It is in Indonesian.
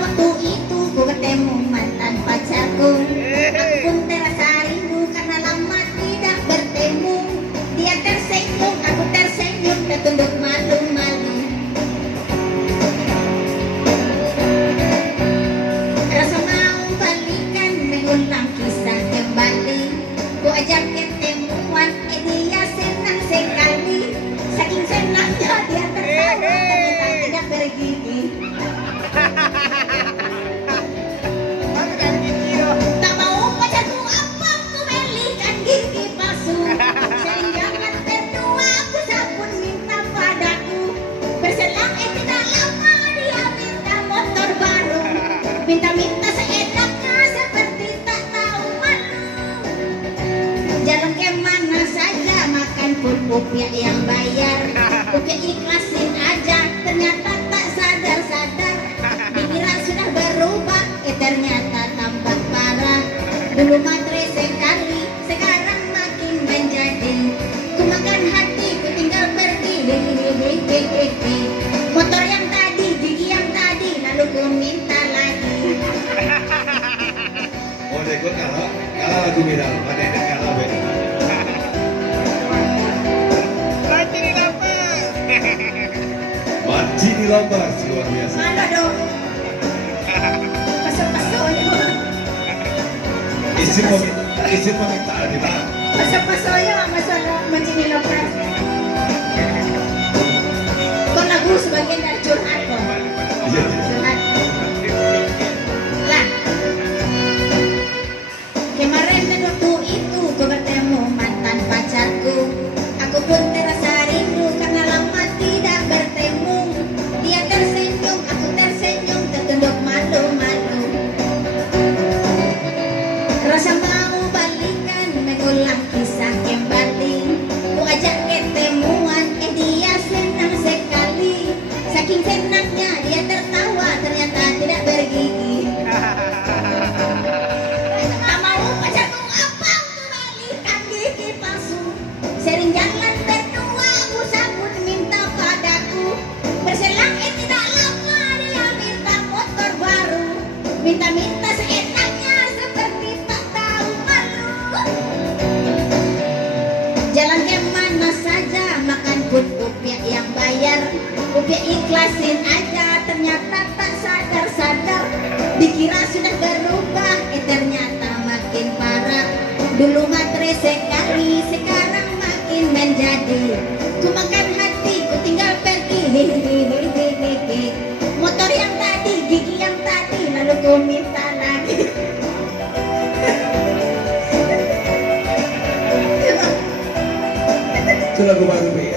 waktu itu ku ketemu mantan pacarku. Aku pun terasa rindu karena lama tidak bertemu. Dia tersenyum, aku tersenyum, tertunduk malu-malu. Rasa mau balikan, mengulang kisah kembali. Ku ajak ketemuan, dia senang sekali. Saking senangnya dia tertawa, ternyata tidak bergigi. Tak mau pacarku apa, ku belikan gigi palsu. Sering jangan berdua, aku sabun minta padaku. Berselang tidak lama, dia minta motor baru. Minta-minta seenaknya seperti tak tahu malu. Jalan kemana saja, makan pun upia yang bayar. Upia ikhlasin aja, ternyata tak sadar-sadar. Dikira sudah berubah, ternyata tambah parah. Dulu matre sekali, sekarang makin menjadi. Ku makan hati, ku tinggal pergi. Motor yang tadi, gigi yang tadi, lalu ku minta lagi. Oh, deh, gue kalah lagu viral. Ada yang kalah beda. Manci di Lapas, luar biasa. Mana dong? Pasok-pasoknya. Isi permintaan di mana? Pasok-pasoknya masalah mencini lepas. Kok lagu sebagian dari curhat kok? Iya. Curhat. Lah. Kemarin dan waktu itu ku bertemu mantan pacarku. Aku pun terasa rindu karena lama tidak bertemu. Dia tersenyum, aku tersenyum, tertunduk malu-malu. Rasa mau balikan, mengulang kisah kembali. Ku ajak ketemuan, dia senang sekali. Saking senangnya dia tertawa, ternyata tidak bergigi. Tak mau pacarku apa, ku balikan gigi palsu. Sering jalan berdua, aku sabun minta padaku. Berselang tidak lama, dia minta motor baru. Minta-minta seenaknya seperti tak tahu malu. Jalan kemana saja, makan pun upia yang bayar. Upia ikhlasin aja, ternyata tak sadar-sadar. Dikira sudah berubah, ternyata makin parah. Dulu matre sekali, sekarang makin menjadi. Ku makan hati, ku tinggal pergi. Motor yang tadi, gigi yang tadi, lalu ku minta lagi. Itu lagu baru, Bi.